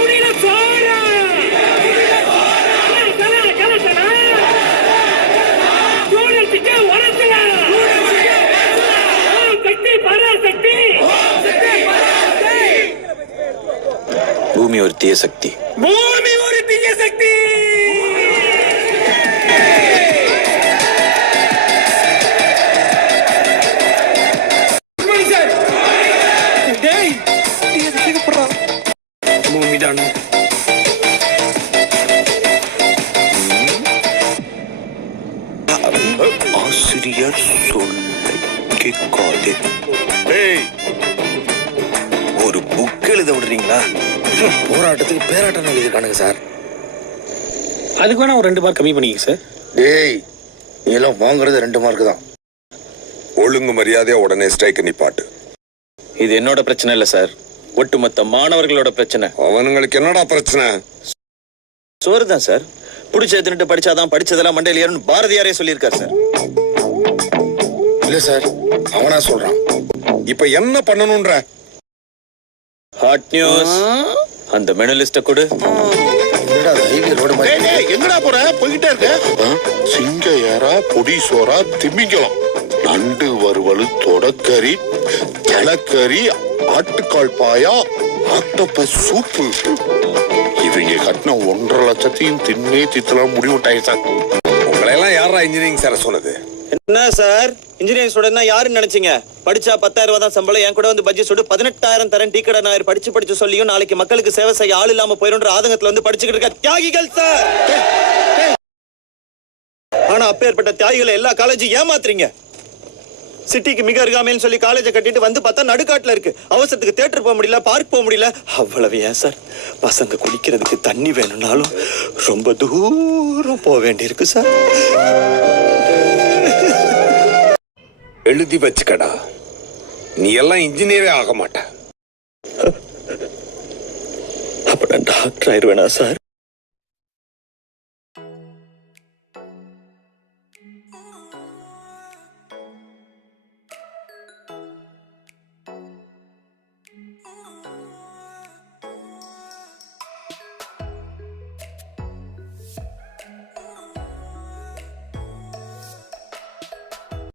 முடியல சாரா சூழலுக்கு உரத்துல சக்தி பராசக்தி. பூமி ஒரு தீய சக்தி. பூமி ஒரு தீய சக்தி. பூமிதான் ஆசிரியர் சொல்லை கேட்காதே. ஒரு புக் எழுத விடுறீங்களா? போராட்டத்துக்கு பேராட்டம் எழுதிருக்கானுங்க சார். அதுக்கு வேணா ஒரு 2 மார்க் கம்மி பண்ணிக்க சார். டேய், நீ எல்லாம் வாங்குறது 2 மார்க் தான். ஒழுங்கு மரியாதையா உடனே ஸ்ட்ரைக் நிப்பாட்டு. இது என்னோட பிரச்சனை இல்ல சார், ஒட்டுமொத்த மாணவர்களோட பிரச்சனை. அவனுங்களுக்கு என்னடா பிரச்சனை? சோறு தான் சார். புடிச்ச எடுத்துட்டு படிச்சாதான் படிச்சதெல்லாம் மண்டையில ஏறும்னு பாரதியாரே சொல்லியிருக்காரு சார். இல்ல சார், அவனா சொல்றான். இப்ப என்ன பண்ணணும்ன்ற? Hot news. அந்த மெனு லிஸ்ட கொடு. எங்கடா போற? போய்கிட்டே இருக்க. சிங்க ஏரா, பொடி சோறா, திமிங்கலம், நண்டு வறுவல், தொடக்கறி, தலைக்கறி, ஆட்டுக்கால் பாயா, ஆக்டோபஸ் சூப்பு. இவங்க கட்டின 1.5 லட்சத்தையும் தின்னே தித்தலாம் முடிவுட்டாங்க சார். உங்களை எல்லாம் யாரா இன்ஜினியரிங் சார் சொன்னது? என்ன சார், இன்ஜினியரிங் ஸ்டூடெண்ட்னா யாருன்னு நினைச்சீங்க? படிச்சா 10,000 ரூபாய் தான் சம்பளம். என் கூட வந்து பட்ஜெட் சுடு 18,000 தரேன். டீ கடை நான் படிச்சு சொல்லியும் நாளைக்கு மக்களுக்கு சேவை செய்ய ஆள் இல்லாம போயிடும்ன்ற ஆதங்கத்துல வந்து படிச்சுக்கிட்டு இருக்க தியாகிகள் சார். ஆனா அப்பேற்பட்ட தியாகிகளை எல்லா காலேஜும் ஏமாத்துறீங்க. சிட்டிக்கு மிக அருகாமைன்னு சொல்லி காலேஜை கட்டிட்டு வந்து பார்த்தா நடுக்காட்டுல இருக்கு. அவசரத்துக்கு தியேட்டர் போக முடியல, பார்க் போக முடியல. அவ்வளவு ஏன் சார், பசங்க குடிக்கிறதுக்கு தண்ணி வேணும்னாலும் ரொம்ப தூரம் போக வேண்டியிருக்கு சார். எழுதி வச்சுக்கடா, நீ எல்லாம் இன்ஜினியரே ஆக மாட்ட. அப்ப நான் டாக்டர் ஆயிடுவேனா சார்?